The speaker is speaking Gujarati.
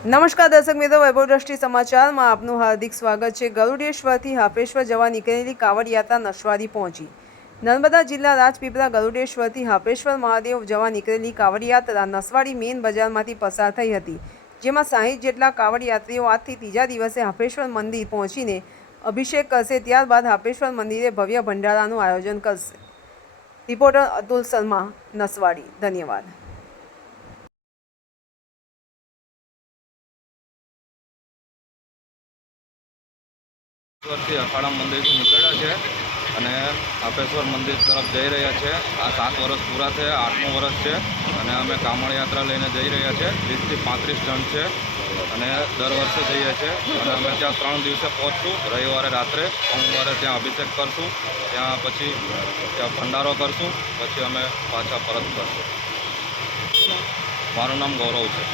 નમસ્કાર દર્શક મિત્રો, વૈભવ દ્રષ્ટિ સમાચારમાં આપનું હાર્દિક સ્વાગત છે. ગરુડેશ્વરથી હાપેશ્વર જવા નીકળેલી કાવડ યાત્રા નસવાડી પહોંચી. નર્મદા જિલ્લા રાજપીપળા ગરુડેશ્વરથી હાપેશ્વર મહાદેવ જવા નીકળેલી કાવડ યાત્રા નસવાડી મેઇન બજારમાંથી પસાર થઈ હતી, જેમાં સાહીઠ જેટલા કાવડ યાત્રીઓ આજથી ત્રીજા દિવસે હાપેશ્વર મંદિર પહોંચીને અભિષેક કરશે, ત્યારબાદ હાપેશ્વર મંદિરે ભવ્ય ભંડારાનું આયોજન કરશે. રિપોર્ટર અતુલ શર્મા, નસવાડી. ધન્યવાદ. વર્ષથી અખાડા મંદિરથી નીકળ્યા છે અને આપેશ્વર મંદિર તરફ જઈ રહ્યા છે. આ સાત વર્ષ પૂરા છે આઠમું વર્ષ છે અને અમે કામણ યાત્રા લઈને જઈ રહ્યા છે. ત્રીસથી પાંત્રીસ ટન છે અને દર વર્ષે જઈએ છીએ. અને અમે ત્યાં ત્રણ દિવસે પહોંચશું, રવિવારે રાત્રે, સોમવારે ત્યાં અભિષેક કરશું, ત્યાં પછી ત્યાં ભંડારો કરશું, પછી અમે પાછા પરત કરશું મારું નામ ગૌરવ છે.